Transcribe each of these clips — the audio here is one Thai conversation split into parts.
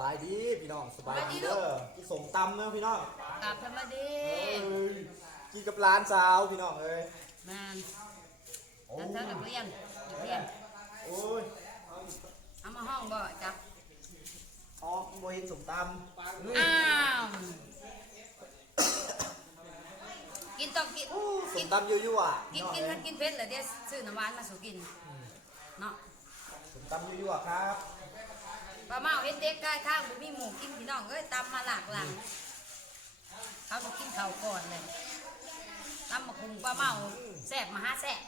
บายดีพี่น้องสบายดีเด้อกินสมตำเนอะพี่น้องกลับธรรมดีเอ้ยกินกับร้านสาวพี่น้องเอ้ยมาโอ้ท่านเจ้านักเรียนนักเรียนโอ้ยเอามาห้องบ่จับออกโมเห็นสมตำอ้าวกินต้องกินอู้สกิมนตำยั่วๆอะกินกินมันกินเผ็ดเลยเดี๋ยวซื้อน้ำหวานมาสู่กินเนาะสมตำยั่วๆครับ ปลาเมาเห็นเด็กกายข้างบ่มีหมูกินพี่น้องเอ้ยตำมาหลากหลังเขาต้องกินข้าวก่อนเลยตำมะคุงปลาเมาแซ่บมาหาแซ่บ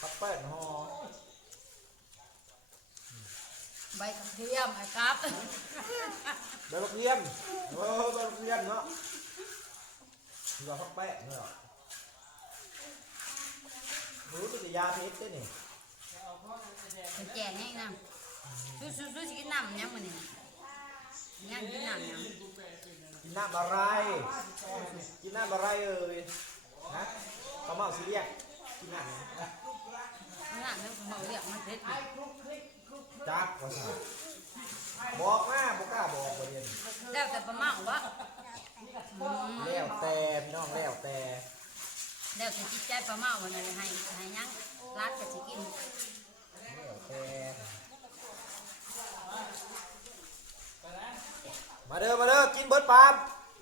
พับแป้งห่อใบกระเทียมไอ้ครับใบบักเทียมเออใบบักเทียมเนาะเราพับแป้งเนาะรู้สึกจะยาเพชรด้วยนี่เป็นแจกนี่นะ สู้สู้สู้สิกินน้ำยังมันนี่ยังกินน้ำยังกินน้ำอะไร กินน้ำอะไรเอ่ยฮะข้าวเมาซีเรียสกินน้ำอะไรน้ำยังเขาเรียกมันเผ็ดอยู่จักว่าซะบอกมาบอกกล้าบอกประเด็นแล้วแต่ปลาเมาวะอืมแล้วแต่พี่น้องแล้วแต่แล้วแต่จิตใจปลาเมาวันนี้ให้ให้ยังรักจะสิกินแล้วแต่ มาเด้อมาเด้อกินเบิดปาม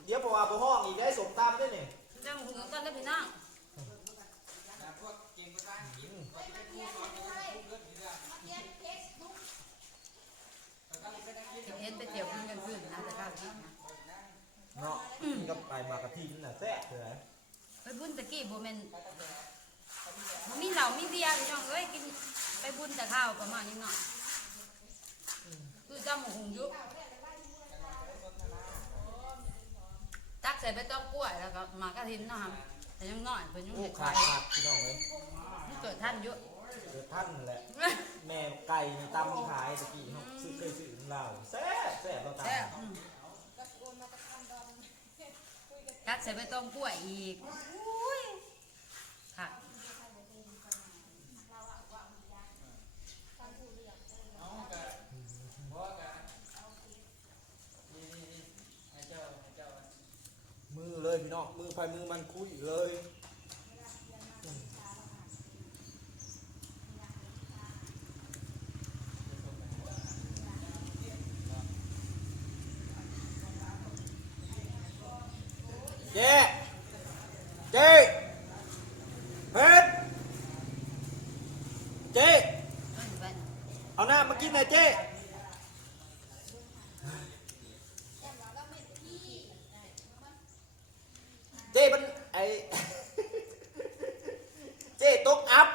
เดี๋ยวเพราะว่าบ่ห้องอีกได้สมตามด้วยนี่เรื่องหุงต้นได้พี่น้องเห็นไปเที่ยวกินกันคืนนะแต่ข้าวกินนะเนาะกินกับไก่มากระทินน่ะแซ่บเลยไปบุญตะกี้บ่แม่นบ่มีเหล้ามีเบียร์พี่น้องเอ้ยกินไปบุญแต่ข้าวประมาณนี้เนาะคือจำหุงอยุตักใส่ใบตองกล้วยแล้วก็หมากกระทินเนาะครับแต่ยังน้อยเพิ่นยังโอ้เห็ดขาไข่ดขาดพี่น้องเลยมันเกิดท่านเยอะ เดี๋ยวท่านนั่นแหละ แม่ไก่นี่ตำขายตะกี้เนาะซื้อเคยซื้อของเราแซ่บแซ่บเราตำแซ่บอืมตักใส่ใบตองกล้วยอีกอุ้ยค่ะ มือเลยพี่น้องมือ ไฟมือมันคุยเลยเจ๊เจ๊เพชรเจ๊ เพิ่นไป เอาหน้ามากินหน่อยเจ๊เจ๊มันไอ เจ๊ตกอัพ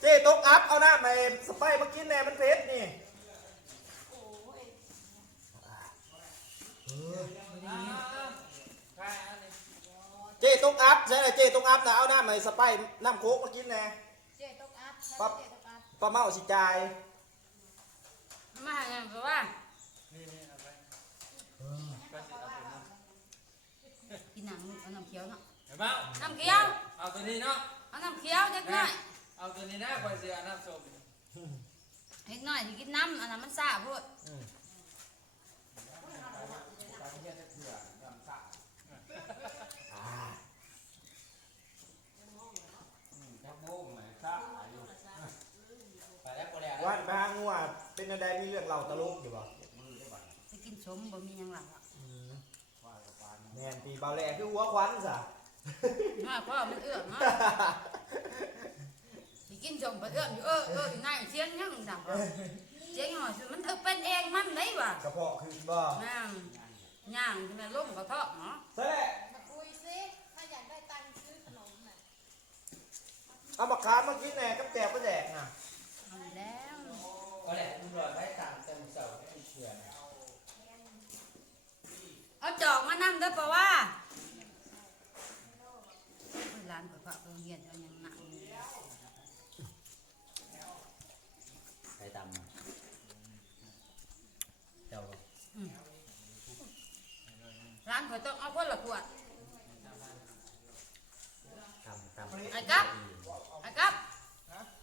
เจ๊ตกอัพ เอาหน้ามา สไปร์มากินแน่มันเผ็ดนี่เจ๊ตกอัพใช่ไหมเจ๊ตกอัพนะเอาหน้ามาสไปน้ำโค้กมากินแน่เจตกอัพปั๊บเจตกอัพปลาเมาสิจายมาหาอย่างแบบว่ากินหนังเอาน้ำเขียวเนาะเห็นเปล่าน้ำเขียวเอาตัวนี้เนาะเอาน้ำเขียวเล็กน้อยเอาตัวนี้นะคอยเสียน้ำส้ม เล็กน้อยที่กินน้ำอันนั้นมันซ่าพูดอืมจับโบ้งไหนซ่าอยู่ไปแล้วก็แล้ววันไปหางัวเป็นอะไรมีเรื่องเล่าตลกอยู่บ่ไปกินชมบ่มีหยังหลังอะแมนปีเบาแหล่คือหัวควันซะ มาพ่อมันเอื้อมเนาะไป กินชมไปเอื้อมอยู่เออเอออยู่ไหนเสียงยังดังเสียงหน่อยสิมันเธอเป็นเองมันไหนวะกระเพาะคือบ่นั่งย่างใช่ไหมล่มกระเทาะเนาะแซ่มาคุยซิถ้าอยากได้ตังค์ซื้อขนมน่ะเอามาขามมากินแหน่กับแตกก็แดกน่ะเอาแล้วก็แหละตำรวจไว้ตามเต็มเสาให้เชื่อเอาจอกมานั่งเด้อปะว่าร้านเปิดพระโรงเรียนเอายังหนักอยู่ ใครตำ เจ้าร้านเปิดต้องเอาคนละขวดตำตำไอ้กับไอ้กับ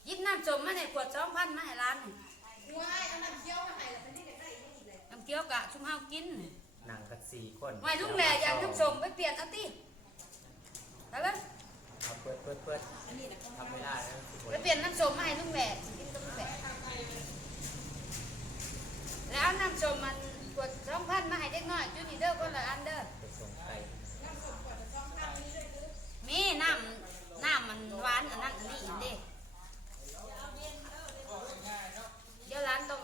หยิบน้ำส้มมาในขวดสองพันมาให้ร้านนี่ง่ายเอาน้ำเคี้ยวมาให้แล้วมันนี่ก็ได้อีกเลยน้ำเกี๊ยวกะชุ่มเฮากินนี่หนังกันสี่คนไม่ลุงแหล่อยากน้ำส้มไปเปลี่ยนเอาติไปเบ้เอาเปิดเปิดเปิดทำไม่ได้นะทุกคนไปเปลี่ยนน้ำส้มมาให้ลุงแหล่กินกับลุงแหล่ แล้วเอาน้ำส้มมันขวดสองพันมาให้เด็กน้อยจุนี่เด้อคนละอันเด้อไปส่งไก่มีน้ำน้ำมันหวานอันนั้นอันนี้อีกเด้เดี๋ยวร้านต้อง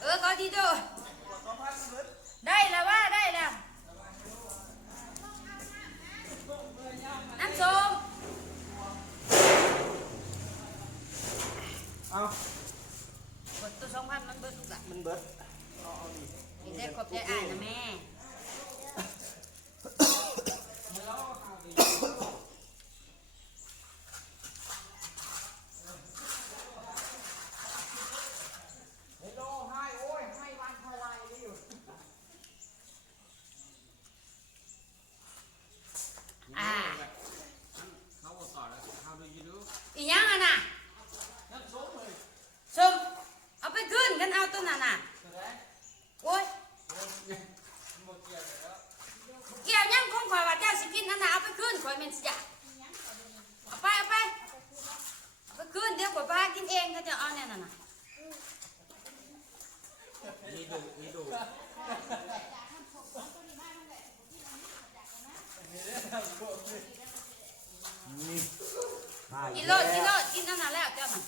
เออขอทีเดียวได้แล้วว่าได้แล้วน้ำส้ม เอา กดตัวสองพันมันเบิดทุกอย่าง มันเบิดเอาเอานี่ อีกได้ขอบใจอ่านนะแม่ อ่า เขาบอกต่อแล้ว how do you do อีหยังอะน่ะส้มเอาไปขึ้นกันเอาตัวนั้นน่ะโอ้ยเกี่ยวยังคงข่อยว่าเจ้าสิกินนั่นน่ะเอาไปขึ้นข่อยแม่นสิจ้ะเอาไปเอาไปเอาไปขึ้นเดี๋ยวข่อยพากินเองเขาจะเอาเนี่ยน่ะน่ะ นี่ดูนี่ดู นี่มาอี กิน ก โลดกินโล แล้ว ดกินนั่นน่ะแล้วเจ้าน่ะ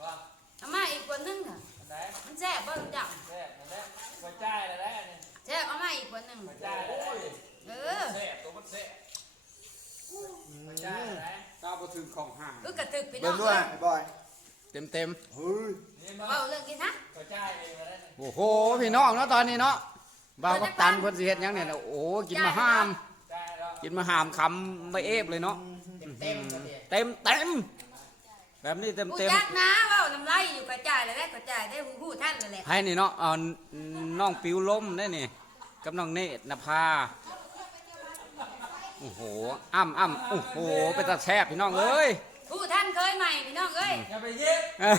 ว่า เอามาอีกคนนึงค่ะ อันไหน มันแซ่บบ่รู้จัก แซ่บนั่นแหละหัวใจายแล้วแหละนี่ แซ่บเอามาอีกคนนึง หัวใจายแล้วแหละ เออ แซ่บตัวมันแซ่บหัวใจายแล้วแหละ ก้าวไปถึงของห่าง คือกระตึกพี่น้ เบิ่องงด้วยเอ้ยไอ้บอยเต็มเต็มเฮ้ยนี่มาเบาเรื่องกินนะหัวใจายเองมาแล้วนี่ๆโอ้โหพี่น้องเนาะตอนนี้เนาะบ่าวกับตันเพิ่นสิเฮ็ดหยังเนี่ยโอ้โหกินมาห้ามใจายแล้วกินมาหามคำไม่เอฟเลยเนาะเต็มๆกันดิเต็มเต็มแบบนี้เต็มกูเต็มจักนะเว่าน้ำลายอยู่กระจายเลยแหละกระจายได้หูหูท่านเลยแหละให้นี่เนาะเอาน้องปิวล้มได้นี่กับน้องเนตรนภาโอ้โหอ้ำอ้ำโอ้โหเป็นตาแซ่บพี่น้องเอ้ย หูท่านเคยใหม่พี่น้องเอ้ยอย่าไปเย็บเอ้ย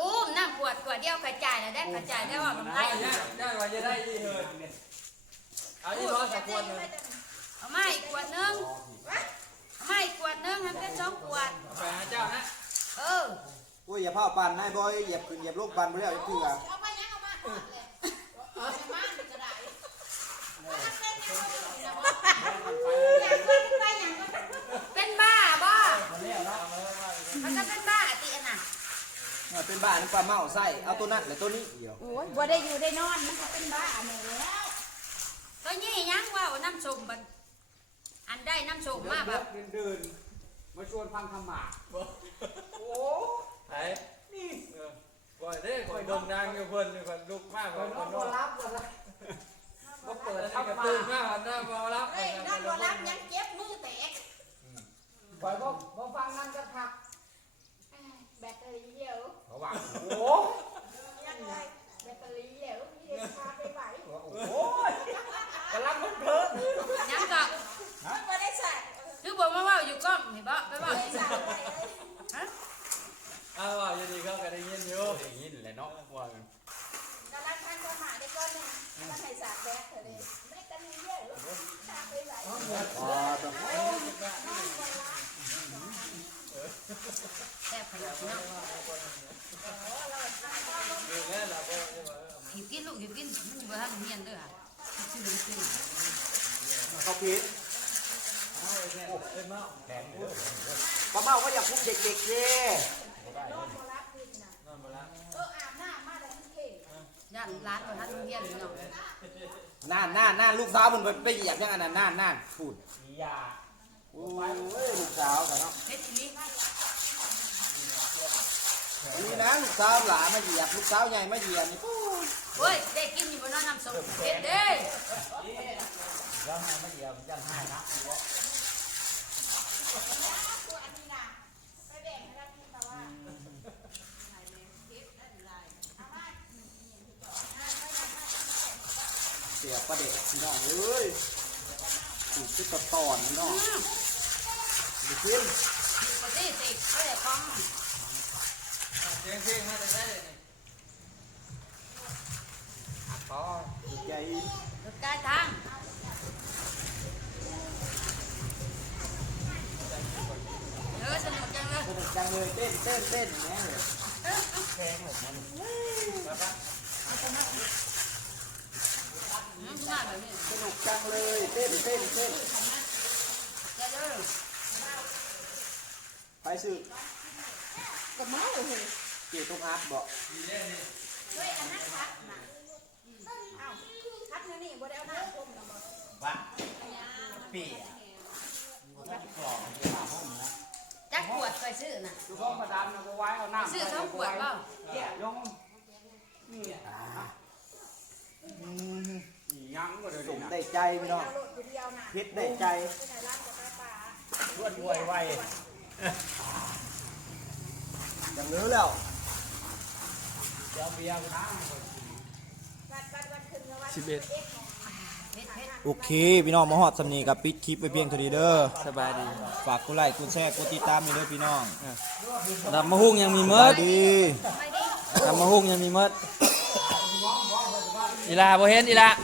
อุ้มน้ำขวดขวดเดียวกระจายแล้วได้กระจายได้ว่าน้ำลายย่าย่าว่าจะได้ดีเลยเอาอีกร้อยสักคนหนึ่งเอามาอีกขวดนึงเอามาอีกขวดนึงให้เป็นสองขวดเอาไปหาเจ้านะเอออุ้ยอย่าเผาปั่นนายบอยเหยียบขึ้นเหยียบลูกปั่นไปแล้วไอ้เถื่อเอาไปยังเอามาหอดเลยเอาไปบ้านมันก็ได้ เป็นบ้านี่ปลาเมาไส้เอาตัวนั้นและตัวนี้เดียวโอ้ยบ่ได้อยู่ได้นอนมันก็เป็นบ้าแม่แล้วตัวนี้ยังว่าเอาน้ำส้มบันอันได้น้ำส้มมาแบบ เดินเดินมาชวนฟังธรรมะโอ้ไหนนี่เออก่อยเด้ก่อยดงนางอยู่เพิ่นอยู่คนลุกมากคนคนนอนก็เปิดแล้วทับนี่ก็มาตื่นมากหน้ามารับเฮ้ยนอนบ่รับยังเจ็บมือแตกปล่อยบ่บ่ฟังนั่นจะพัก แบตเตอรี่เดียว เขาว่าโอ้ยังไงแบตเตอรี่เดียวมีเด็กพาไปไหวโหกำลังมันเพลินยังก็มันบ่ได้ใส่คือบอกมาว่าอยู่กล้องเห็นบ่ไปบอกได้ใส่ไว้เลยฮะอ้าวว่าอยู่ดีเขาก็ได้ยินอยู่อย่างนี้แหละเนาะว่ากันกำลังทานข้าวหมาได้ก้อนหนึงมันให้สากแบตเถอะเลยแบตเตอรี่เดียวพาไปไหวอ๋อต้องแซ่บขนาดนี้เนาะ อยู่แล้วเราก็ หิวกินลูกหิวกินมันอยู่บ้านเมียนเด้อค่ะชื่อดูชื่อเขาพิษเอ้ยเมาแข็งพูดปลาเมาก็อยากพุกเด็กๆเด้นอนบ่รับคืนน่ะนอนมาแล้วเอออาบน้ำมาแล้วมันเท่ย่านร้านของท่านเมียนเนาะน่านน่านน่านลูกสาวมันไปเหยียบยังอันนั้นน่านน่านพูดมียาโอ้ยลูกสาวกันเนาะเพชรทีนี้นี่นะลูกสาวหลานมาเหยียบลูกสาวใหญ่มาเหยียบนี่ปู๊ เฮ้ยได้กินอยู่บนน้ำส้มเพชรเด้แล้วมามาเหยียบจังให้นะตัวอันนี้น่ะไปแบ่งให้ได้ที่แต่ว่าเสียประเด็กพี่น้องเอ้ยอยู่ที่ตะตอนเนาะดูกินปกติติดก็ได้ของเสียงเพลงมาแต่ได้เลยนี่พอ ดูใจรถกายทางเออสนุกจังเลยสนุกจังเลยเต้นเต้นเต้นแม่เลยแพงแบบนั้นอืมน่าแบบนี้สนุกจังเลยเต้นเต้นเต้นเดี๋ยวเด้อไปซื้อกับเมาเลยเกี่ยวตุ้งฮักบอกเฮ้ยอันนั้นคัดน่ะอ้าว คัดนี่บ่ได้เอาหน้าคมนะบ่ว่าเปียจักขวดเคยซื้อน่ะทุกคนมาดามนะบ่ไว้เอาน้ำซื้อสองขวดเปล่าแก่ยงนี่อีหยังก็เดี๋ยวสนี้มนะได้ใจพี่น้องเอาโลดผู้เดียวน่ะพิษได้ใจไปไหนร้านกับป้ารวดรวยไวจังเนื้อแล้วเดี๋ยวเบียร์ไปทั้งวัดวัดวัดขึ้นวัด สิบเอ็ดเอ็ดของเฮ็ดเฮ็ดโอเค พี่น้องมาฮอดสำนีกับปิดคลิปไปเพียงเท่านี้เด้อสบายดีฝากกดไลค์กดแชร์กดติดตามนี่เด้อพี่น้องดำมะฮุ่งยังมีสเมิวัดสดีไม่ดีดำมะฮุ่งยังมีเมิดอีลาบ่เห็นอีลาส